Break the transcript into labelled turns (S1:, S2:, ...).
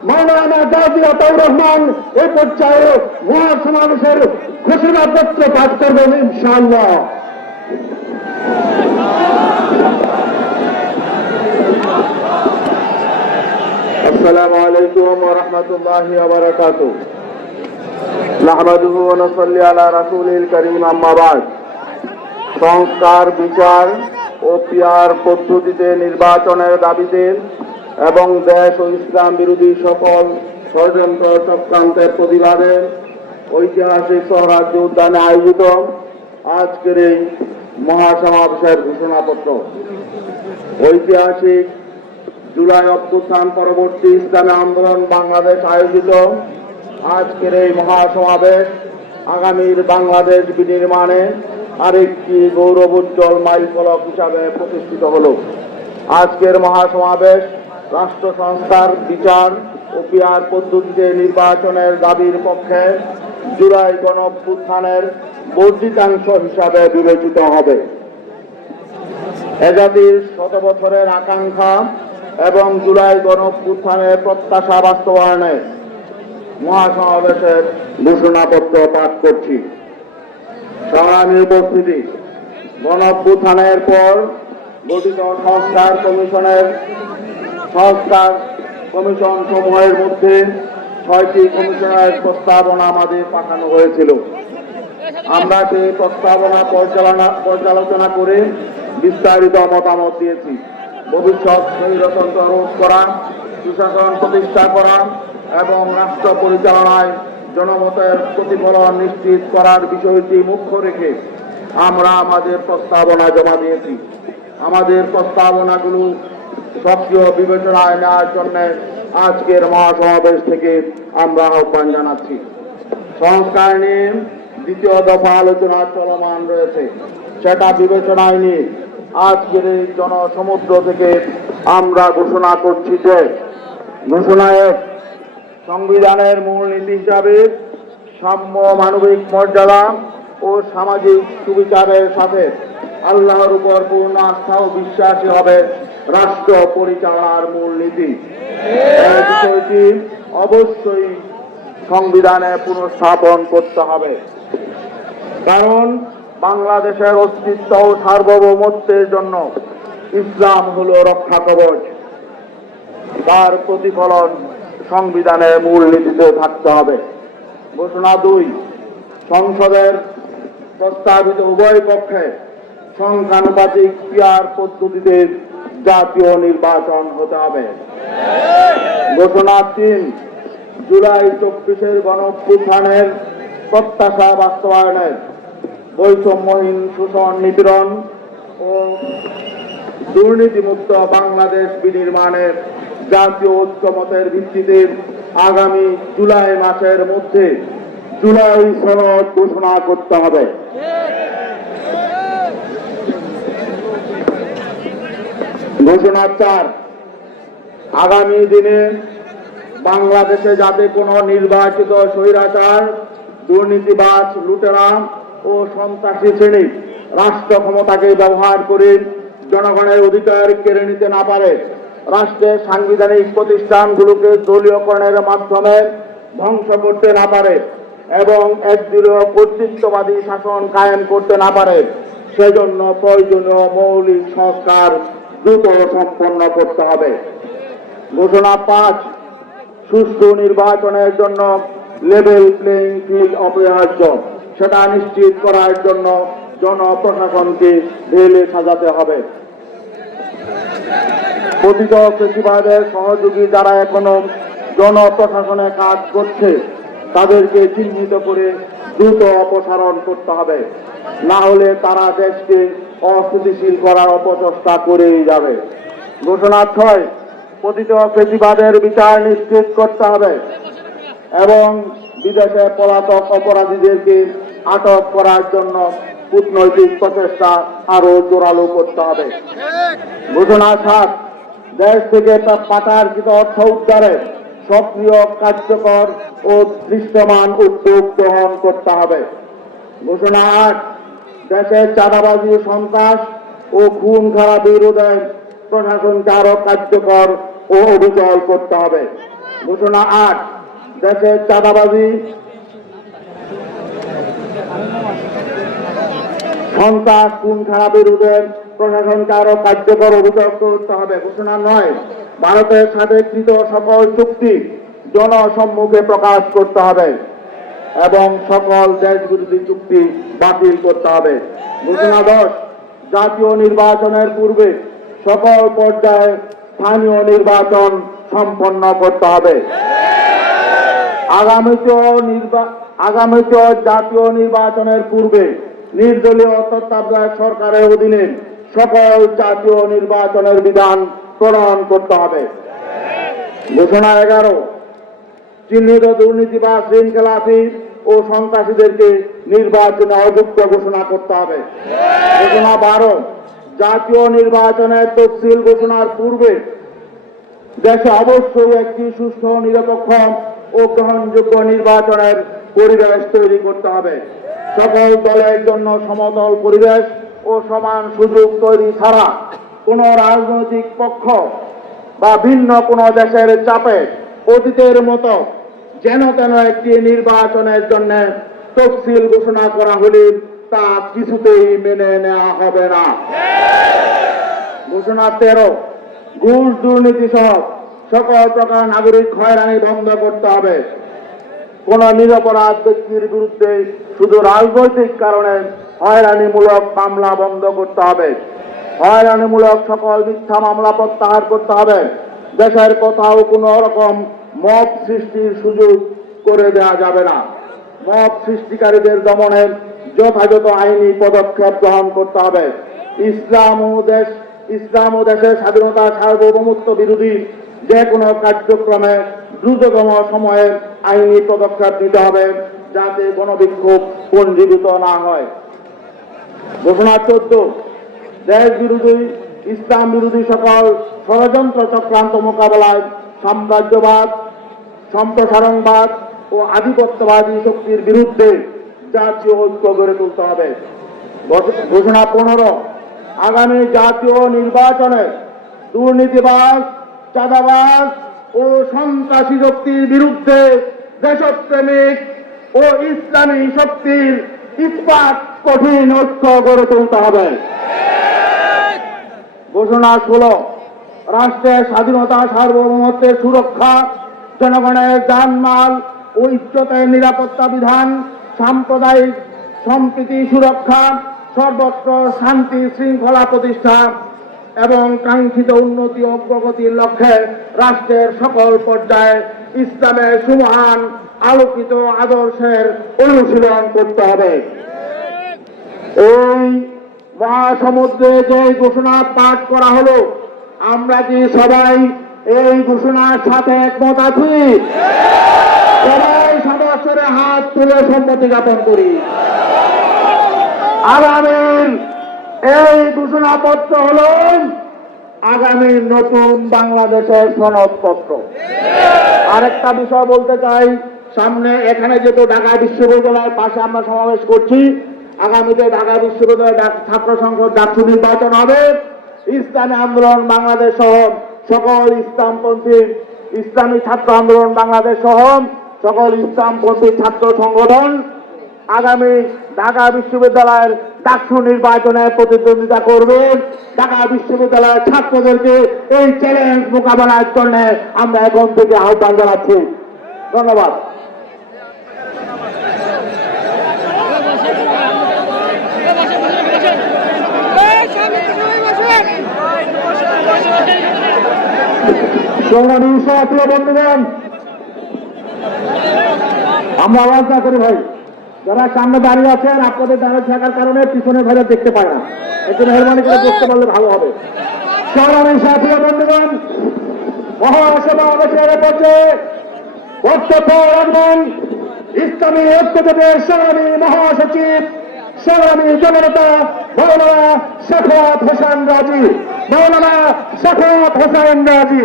S1: মাওলানা গাজী আতাউর রহমান এ পর্যায়ে মহাসমাবেশের ঘোষণাপত্র পাঠ করবেন ইনশাআল্লাহ
S2: السلام عليكم ورحمة الله وبركاته نحمده ونصلي على رسوله الكريم أما بعد সংস্কার বিচার ও পিয়ার পদ্ধতিতে নির্বাচনের দাবিতে এবং দেশ ও ইসলাম বিরোধী সকল ষড়যন্ত্র চক্রান্তের প্রতিবাদে ঐতিহাসিক স্বরাজ্য উদ্যানে আয়োজিত আজকের এই মহাসমাবেশের ঘোষণাপত্র। ঐতিহাসিক জুলাই অভ্যুত্থান পরবর্তী ইসলামী আন্দোলন বাংলাদেশ আয়োজিত আজকের এই মহাসমাবেশ আগামীর বাংলাদেশ বিনির্মাণে আরেকটি গৌরব উজ্জ্বল মাইল ফলক হিসাবে প্রতিষ্ঠিত হল। আজকের মহাসমাবেশ রাষ্ট্র সংস্থার বিচার ও পিয়ার পদ্ধতিতে নির্বাচনের দাবির পক্ষে জুলাই গণ বর্ধিতাংশ হিসাবে বিবেচিত হবে। এজাতির শত বছরের আকাঙ্ক্ষা এবং জুলাই গণপুত্থানের প্রত্যাশা বাস্তবায়নে মহাসমাবেশের ঘোষণাপত্র পাঠ করছি। সংগ্রামী উপস্থিতি গণপুত্থানের পর গঠিত সংস্কার কমিশনের সংস্কার কমিশন সমূহের মধ্যে ছয়টি কমিশনের প্রস্তাবনা আমাদের পাঠানো হয়েছিল। আমরা সেই প্রস্তাবনা পর্যালোচনা পর্যালোচনা করে বিস্তারিত মতামত দিয়েছি। ভবিষ্যৎ স্বৈরতন্ত্র রোধ করা, সুশাসন প্রতিষ্ঠা করা এবং রাষ্ট্র পরিচালনায় জনমতের প্রতিফলন নিশ্চিত করার বিষয়টি মুখ্য রেখে আমরা আমাদের প্রস্তাবনা জমা দিয়েছি। আমাদের প্রস্তাবনাগুলো সক্রিয় বিবেচনায় নেওয়ার জন্য আজকের মহাসমাবেশ থেকে আমরা আহ্বান জানাচ্ছি। সংস্কার নিয়ে দ্বিতীয় দফা আলোচনা চলমান রয়েছে। সেটা বিবেচনায় নিয়ে আজকের এই জনসমুদ্র থেকে আমরা ঘোষণা করছি যে ঘোষণায় সংবিধানের মূলনীতি হিসাবে সাম্য মানবিক মর্যাদা ও সামাজিক সুবিচারের সাথে আল্লাহর উপর পূর্ণ আস্থা ও বিশ্বাসী হবে। রাষ্ট্র পরিচালনার মূলনীতি বিষয়টি অবশ্যই সংবিধানে পুনঃস্থাপন করতে হবে। কারণ বাংলাদেশের অস্তিত্ব ও সার্বভৌমত্বের জন্য ইসলাম হলো রক্ষা কবচ। তার প্রতিফলন সংবিধানের মূলনীতিতে থাকতে হবে। ঘোষণা দুই সংসদের প্রস্তাবিত উভয় পক্ষে সংখ্যানুপাতিক পিয়ার পদ্ধতিতে জাতীয় নির্বাচন হতে হবে। ঘোষণা তিন, জুলাই চব্বিশের গণপুত্থানের প্রত্যাশা বাস্তবায়নের বৈষম্যহীন শোষণ নিপীড়ন ও দুর্নীতিমুক্ত বাংলাদেশ বিনির্মাণের জাতীয় ঐক্যমতের ভিত্তিতে আগামী জুলাই মাসের মধ্যে জুলাই সনদ ঘোষণা করতে হবে। ঘোষণা চার আগামী দিনে বাংলাদেশে যাতে কোনো নির্বাচিত স্বৈরাচার, দুর্নীতিবাজ লুটেরা ও সন্ত্রাসী শ্রেণি রাষ্ট্র ক্ষমতাকে ব্যবহার করে জনগণের অধিকার কেড়ে নিতে না পারে, রাষ্ট্রের সাংবিধানিক প্রতিষ্ঠানগুলোকে দলীয়করণের মাধ্যমে ধ্বংস করতে না পারে এবং একদলীয় কর্তৃত্ববাদী শাসন কায়েম করতে না পারে, সেজন্য প্রয়োজনীয় মৌলিক সংস্কার দ্রুত সম্পন্ন করতে হবে। ঘোষণা পাঁচ, সুষ্ঠু নির্বাচনের জন্য লেভেল প্লেইং ফিল্ড অপরিহার্য। সেটা নিশ্চিত করার জন্য জনপ্রশাসনকে ঢেলে সাজাতে হবে। পতিত কৃষিবাদের সহযোগী যারা এখনও জনপ্রশাসনে কাজ করছে, তাদেরকে চিহ্নিত করে দ্রুত অপসারণ করতে হবে। না হলে তারা দেশকে অস্থিতিশীল করার অপচেষ্টা করেই যাবে। ঘোষণা ছয়, পতিত কৃষিবাদের বিচার নিশ্চিত করতে হবে এবং বিদেশে পলাতক অপরাধীদেরকে আটক করার জন্য কূটনৈতিক প্রচেষ্টা আরও জোরালো করতে হবে। ঘোষণা সাত, দেশ থেকে পাচারকৃত অর্থ উদ্ধারে সক্রিয়, কার্যকর ও দৃশ্যমান উদ্যোগ গ্রহণ করতে হবে। ঘোষণা আট দেশের চাঁদাবাজি, সন্ত্রাস ও খুন খারাপ বিরোধে প্রশাসনকে আরও কার্যকর ও অবিচল করতে হবে। ঘোষণা আট, দেশের চাঁদাবাজি, সন্ত্রাস, খুন খারাপের বিরুদ্ধে প্রশাসনকে আরও কার্যকর অভিযোগ করতে হবে। ঘোষণা নয়, ভারতের সাথে কৃত সকল চুক্তি জনসম্মুখে প্রকাশ করতে হবে। এবং সকল দেশ চুক্তি বাতিল করতে হবে। ঘোষণা দশ, জাতীয় নির্বাচনের পূর্বে সকল পর্যায়ে স্থানীয় নির্বাচন সম্পন্ন করতে হবে। আগামীতেও নির্বা আগামীতেও জাতীয় নির্বাচনের পূর্বে নির্দলীয় তত্ত্বাবধায়ক সরকারের অধীনে সকল জাতীয় নির্বাচনের বিধান প্রণয়ন করতে হবে। ঘোষণা এগারো চিহ্নিত দুর্নীতি বা শৃঙ্খলাফি ও সন্ত্রাসীদেরকে নির্বাচনে অযুক্ত ঘোষণা করতে হবে। ঘোষণা বারো, জাতীয় নির্বাচনের তফসিল ঘোষণার পূর্বে দেশে অবশ্যই একটি সুস্থ নিরপেক্ষ ও গ্রহণযোগ্য নির্বাচনের পরিবেশ তৈরি করতে হবে। সকল দলের জন্য সমতল পরিবেশ ও সমান সুযোগ তৈরি ছাড়া কোনো রাজনৈতিক পক্ষ বা ভিন্ন কোনো দেশের চাপে অতীতের মতো যেন তেন একটি নির্বাচনের জন্য তফসিল ঘোষণা করা হলে তা কিছুতেই মেনে নেওয়া হবে না। ঘোষণা তেরো, ঘুষ দুর্নীতি সহ সকল প্রকার নাগরিক হয়রানি বন্ধ করতে হবে। কোন নিরপরাধ ব্যক্তির বিরুদ্ধে শুধু রাজনৈতিক কারণে হয়রানিমূলক মামলা বন্ধ করতে হবে। হয়রানিমূলক সকল মিথ্যা মামলা প্রত্যাহার করতে হবে। দেশের কোথাও কোনো রকম মব সৃষ্টির সুযোগ করে দেওয়া যাবে না। মত সৃষ্টিকারীদের দমনে যথাযথ আইনি পদক্ষেপ গ্রহণ করতে হবে। ইসলাম ও দেশ, ইসলাম ও দেশের স্বাধীনতা সার্বভৌমত্ব বিরোধী যে কোনো কার্যক্রমে দ্রুততম সময়ে আইনি পদক্ষেপ নিতে হবে যাতে গণবিক্ষোভ পঞ্জীভূত না হয়। ঘোষণা চোদ্দ। দেশ বিরোধী, ইসলাম বিরোধী সকল ষড়যন্ত্র চক্রান্ত মোকাবেলায় সাম্রাজ্যবাদ, সম্প্রসারণবাদ ও আধিপত্যবাদী শক্তির বিরুদ্ধে জাতীয় ঐক্য গড়ে তুলতে হবে। ঘোষণা পনেরো, আগামী জাতীয় নির্বাচনে দুর্নীতিবাজ, চাঁদাবাজ ও সন্ত্রাসী শক্তির বিরুদ্ধে দেশপ্রেমিক ও ইসলামী শক্তির ইস্পাত কঠিন ঐক্য গড়ে তুলতে হবে। ঘোষণা ষোলো রাষ্ট্রের স্বাধীনতা, সার্বভৌমত্বের সুরক্ষা, জনগণের জানমাল ও ইজ্জতের নিরাপত্তা বিধান, সাম্প্রদায়িক সম্প্রীতি সুরক্ষা, সর্বত্র শান্তি শৃঙ্খলা প্রতিষ্ঠা এবং কাঙ্ক্ষিত উন্নতি ও প্রগতির লক্ষ্যে রাষ্ট্রের সকল পর্যায়ে ইসলামের সুমহান আলোকিত আদর্শের অনুশীলন করতে হবে। এই মহাসমুদ্রে যে ঘোষণা পাঠ করা হলো আমরা কি সবাই এই ঘোষণার সাথে একমত আছি? সবাই সদস্যের হাত তুলে সম্মতি জ্ঞাপন করি। আগামীর এই ঘোষণাপত্র হল আগামী নতুন বাংলাদেশের সনদপত্র। আরেকটা বিষয় বলতে চাই, সামনে এখানে যেহেতু ঢাকা বিশ্ববিদ্যালয়ের পাশে আমরা সমাবেশ করছি, আগামীতে ঢাকা বিশ্ববিদ্যালয়ের ছাত্র সংসদ ডাকসু নির্বাচন হবে। ইসলামী আন্দোলন বাংলাদেশ সহ সকল ইসলামপন্থী, ইসলামী ছাত্র আন্দোলন বাংলাদেশ সহ সকল ইসলামপন্থী ছাত্র সংগঠন আগামী ঢাকা বিশ্ববিদ্যালয়ের ডাকসু নির্বাচনে প্রতিদ্বন্দ্বিতা করবেন ঢাকা বিশ্ববিদ্যালয়ের ছাত্রদেরকে এই চ্যালেঞ্জ মোকাবেলার জন্য আমরা এখন থেকে আহ্বান জানাচ্ছি। ধন্যবাদ। সংগ্রামী সক্রিয় বন্ধুগণ, আমরা আওয়াজ না করি ভাই। যারা সামনে দাঁড়িয়ে আছেন, আপনাদের দাঁড়িয়ে থাকার কারণে পিছনে ভাইরা দেখতে পায় না। একটু মেহরবানি করে দেখতে পারলে ভালো হবে। সংগ্রামী সাথী বন্ধুগণ, মহাসভা অবসরে পথে বক্তব্য রাখবেন ইসলামী ঐক্যজোটের সংগ্রামী মহাসচিব সংগ্রামী জনতা মৌলানা শেখাত হোসেন রাজি। মৌলানা শেখাত হোসেন রাজি।